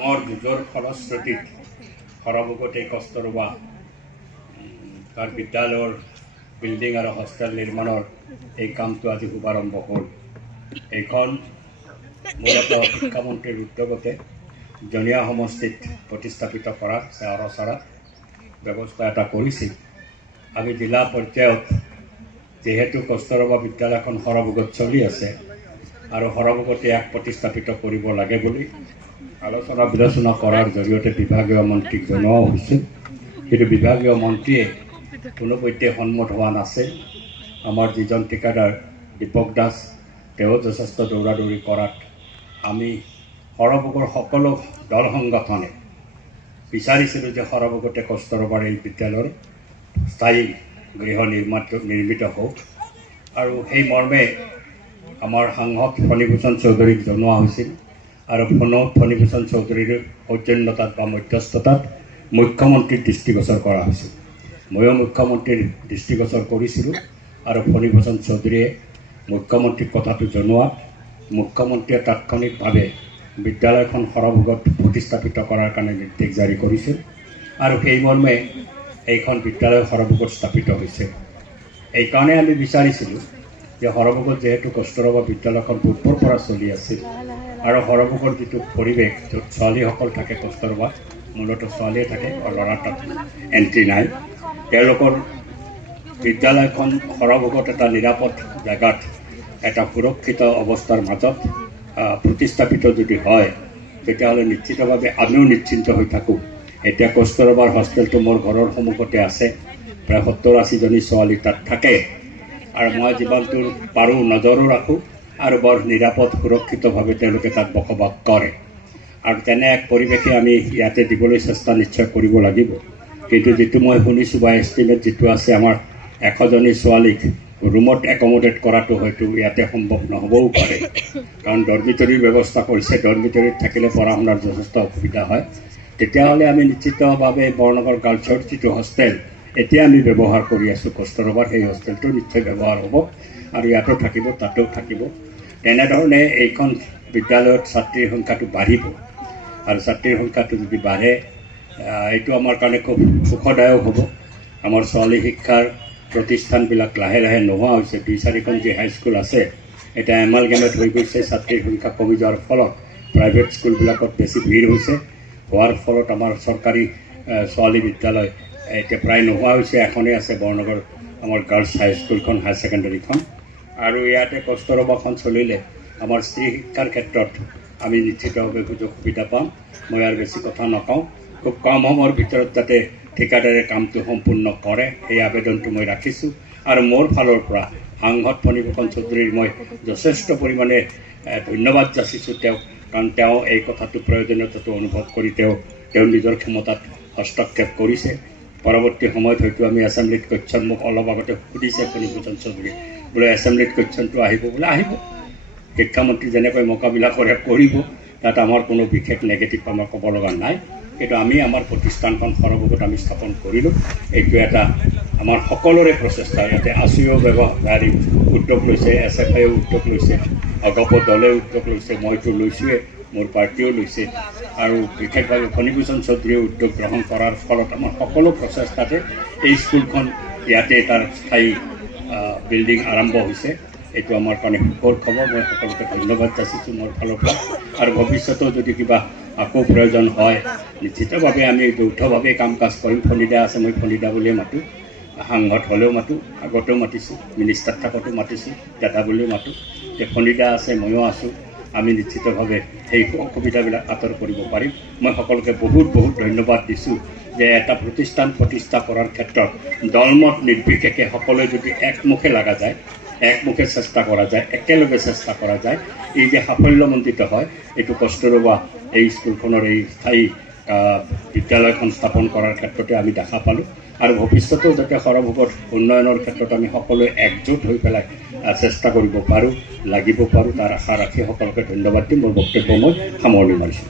ডাঙৰ যুঁজৰ ফলশ্ৰুতিত সৰভোগতে কস্তৰবা তাৰ বিদ্যালয়ৰ বিল্ডিং আৰু হোষ্টেল নিৰ্মাণৰ এই কামটো আজি শুভাৰম্ভ হ'ল। এইখন মূলতঃ শিক্ষামন্ত্ৰীৰ উদ্যোগতে জনীয়া সমষ্টিত প্ৰতিস্থাপিত কৰাৰ অৰচাৰাত ব্যৱস্থা এটা কৰিছিল। আমি জিলা পৰ্যায়ত যেহেতু কস্তৰবা বিদ্যালয়খন সৰভোগত চলি আছে আৰু সৰভোগতে ইয়াক প্ৰতিস্থাপিত কৰিব লাগে বুলি আলোচনা বিলোচনা কৰাৰ জৰিয়তে বিভাগীয় মন্ত্ৰীক জনোৱা হৈছিল, কিন্তু বিভাগীয় মন্ত্ৰীয়ে কোনোপধ্যে সন্মত হোৱা নাছিল। আমাৰ যিজন ঠিকাদাৰ দীপক দাস তেওঁ যথেষ্ট দৌৰাদৌৰি কৰাত আমি সৰভোগৰ সকলো দল সংগঠনে বিচাৰিছিলোঁ যে সৰভোগতে কস্তৰবাৰ এই বিদ্যালয়ৰ স্থায়ী গৃহ নিৰ্মিত হওক, আৰু সেই মৰ্মে আমাৰ সাংসদ ফণীভূষণ চৌধুৰীক জনোৱা হৈছিল আৰু ফণীভূষণ চৌধুৰীৰ সৌজন্যতাত বা মধ্যস্থতাত মুখ্যমন্ত্ৰীৰ দৃষ্টিগোচৰ কৰা হৈছিল। ময়ো মুখ্যমন্ত্ৰীৰ দৃষ্টিগোচৰ কৰিছিলোঁ আৰু ফণীভূষণ চৌধুৰীয়ে মুখ্যমন্ত্ৰীক কথাটো জনোৱাত মুখ্যমন্ত্ৰীয়ে তাৎক্ষণিকভাৱে বিদ্যালয়খন সৰভোগত প্ৰতিস্থাপিত কৰাৰ কাৰণে নিৰ্দেশ জাৰি কৰিছিল আৰু সেই মৰ্মে এইখন বিদ্যালয় সৰভোগত স্থাপিত হৈছে। এইকাৰণে আমি বিচাৰিছিলোঁ যে সৰভোগত যিহেতু কস্তৰবা বিদ্যালয়খন পূৰ্বৰ পৰা চলি আছিল আৰু সৰভোগৰ যিটো পৰিৱেশ য'ত ছোৱালীসকল থাকে, কস্তৰবাত মূলতঃ ছোৱালীয়ে থাকে, ল'ৰা তাত এণ্ট্ৰি নাই, তেওঁলোকৰ বিদ্যালয়খন সৰভোগত এটা নিৰাপদ জেগাত এটা সুৰক্ষিত অৱস্থাৰ মাজত প্ৰতিস্থাপিত যদি হয় তেতিয়াহ'লে নিশ্চিতভাৱে আমিও নিশ্চিন্ত হৈ থাকোঁ। এতিয়া কস্তৰবাৰ হোষ্টেলটো মোৰ ঘৰৰ সন্মুখতে আছে, প্ৰায় 70-80জনী ছোৱালী তাত থাকে আৰু মই যিমান দূৰ পাৰোঁ নজৰো ৰাখোঁ আৰু বৰ নিৰাপদ সুৰক্ষিতভাৱে তেওঁলোকে তাত বসবাস কৰে, আৰু তেনে এক পৰিৱেশে আমি ইয়াতে দিবলৈ চেষ্টা নিশ্চয় কৰিব লাগিব। কিন্তু যিটো মই শুনিছোঁ বা এষ্টিমেট যিটো আছে, আমাৰ 100জনী ছোৱালীক ৰুমত একমডেট কৰাটো হয়তো ইয়াতে সম্ভৱ নহ'বও পাৰে, কাৰণ ডৰ্মিটৰীৰ ব্যৱস্থা কৰিছে। ডৰ্মিটৰীত থাকিলে পঢ়া শুনাৰ যথেষ্ট অসুবিধা হয়। তেতিয়াহ'লে আমি নিশ্চিতভাৱে বৰনগৰ গাৰ্লছৰ যিটো হোষ্টেল এতিয়া আমি ব্যৱহাৰ কৰি আছোঁ কস্তৰবাৰ, সেই হোষ্টেলটো নিশ্চয় ব্যৱহাৰ হ'ব আৰু ইয়াতো থাকিব, তাতেও থাকিব। তেনেধৰণে এইখন বিদ্যালয়ত ছাত্ৰীৰ সংখ্যাটো বাঢ়িব আৰু ছাত্ৰীৰ সংখ্যাটো যদি বাঢ়ে এইটো আমাৰ কাৰণে খুব সুখদায়ক হ'ব। আমাৰ ছোৱালী শিক্ষাৰ প্ৰতিষ্ঠানবিলাক লাহে লাহে নোহোৱা হৈছে। 2-4খন যি হাইস্কুল আছে এতিয়া এমালগেমেট হৈ গৈছে। ছাত্ৰীৰ সংখ্যা কমি যোৱাৰ ফলত প্ৰাইভেট স্কুলবিলাকত বেছি ভিৰ হৈছে, হোৱাৰ ফলত আমাৰ চৰকাৰী ছোৱালী বিদ্যালয় এতিয়া প্ৰায় নোহোৱা হৈছে। এখনেই আছে বৰনগৰ আমাৰ গাৰ্লছ হাইস্কুলখন, হায়াৰ ছেকেণ্ডেৰীখন, আৰু ইয়াতে কস্তৰবাখন চলিলে আমাৰ স্ত্ৰী শিক্ষাৰ ক্ষেত্ৰত আমি নিশ্চিতভাৱে সুযোগ সুবিধা পাম। মই আৰু বেছি কথা নকওঁ, খুব কম সময়ৰ ভিতৰত যাতে ঠিকাদাৰে কামটো সম্পূৰ্ণ কৰে সেই আবেদনটো মই ৰাখিছোঁ। আৰু মোৰ ফালৰ পৰা সাংসদ ফণীভূষণ চৌধুৰীৰ মই যথেষ্ট পৰিমাণে ধন্যবাদ যাচিছোঁ তেওঁক, কাৰণ তেওঁ এই কথাটো প্ৰয়োজনীয়তাটো অনুভৱ কৰি তেওঁ নিজৰ ক্ষমতাত হস্তক্ষেপ কৰিছে। পৰৱৰ্তী সময়ত হয়তো আমি এছেম্বলিত কোৱেশ্যন মোক অলপ আগতে সুধিছে ফণীভূষণ চৌধুৰী, বোলে এছেম্বলিত কোৱেশ্যনটো আহিব, বোলে আহিব। শিক্ষামন্ত্ৰী যেনেকৈ মোকাবিলা কৰে কৰিব, তাত আমাৰ কোনো বিশেষ নেগেটিভ আমাৰ ক'ব লগা নাই। কিন্তু আমি আমাৰ প্ৰতিষ্ঠানখন সৰভোগত আমি স্থাপন কৰিলোঁ। এইটো এটা আমাৰ সকলোৰে প্ৰচেষ্টা। ইয়াতে আছুৱেও ব্যৱহাৰী উদ্যোগ লৈছে, SFIও উদ্যোগ লৈছে, অগপ দলে উদ্যোগ লৈছে, মইতো লৈছোঁৱে, মোৰ পাৰ্টীও লৈছে, আৰু বিশেষভাৱে ফণীভূষণ চৌধুৰীয়ে উদ্যোগ গ্ৰহণ কৰাৰ ফলত আমাৰ সকলো প্ৰচেষ্টাতে এই স্কুলখন ইয়াতে তাৰ স্থায়ী বিল্ডিং আৰম্ভ হৈছে। এইটো আমাৰ কাৰণে সুখৰ খবৰ। মই সকলোকে ধন্যবাদ যাচিছোঁ মোৰ ফালৰ পৰা, আৰু ভৱিষ্যতেও যদি কিবা আকৌ প্ৰয়োজন হয় নিশ্চিতভাৱে আমি যৌথভাৱে কাম কাজ কৰিম। ফণিদা আছে, মই ফণিদা বুলিয়ে মাতোঁ, সাংসদ হ'লেও মাতোঁ, আগতেও মাতিছোঁ, মিনিষ্টাৰ থাকোঁতেও মাতিছোঁ, দাদা বুলিও মাতোঁ। এতিয়া ফণিদা আছে, ময়ো আছোঁ, আমি নিশ্চিতভাৱে সেই অসুবিধাবিলাক আঁতৰ কৰিব পাৰিম। মই সকলোকে বহুত বহুত ধন্যবাদ দিছোঁ যে এটা প্ৰতিষ্ঠান প্ৰতিষ্ঠা কৰাৰ ক্ষেত্ৰত দলমত নিৰ্বিশেষে সকলোৱে যদি একমুখে লগা যায়, একমুখে চেষ্টা কৰা যায়, একেলগে চেষ্টা কৰা যায়, এই যে সাফল্যমণ্ডিত হয়, এইটো কস্তৰবা এই স্কুলখনৰ এই স্থায়ী বিদ্যালয়খন স্থাপন কৰাৰ ক্ষেত্ৰতে আমি দেখা পালোঁ। আৰু ভৱিষ্যতেও যাতে সৰভোগৰ উন্নয়নৰ ক্ষেত্ৰত আমি সকলোৱে একজোট হৈ পেলাই চেষ্টা কৰিব পাৰোঁ, লাগিব পাৰোঁ, তাৰ আশা ৰাখি সকলোকে ধন্যবাদ দি মোৰ বক্তব্য মই সামৰণি মাৰিছোঁ।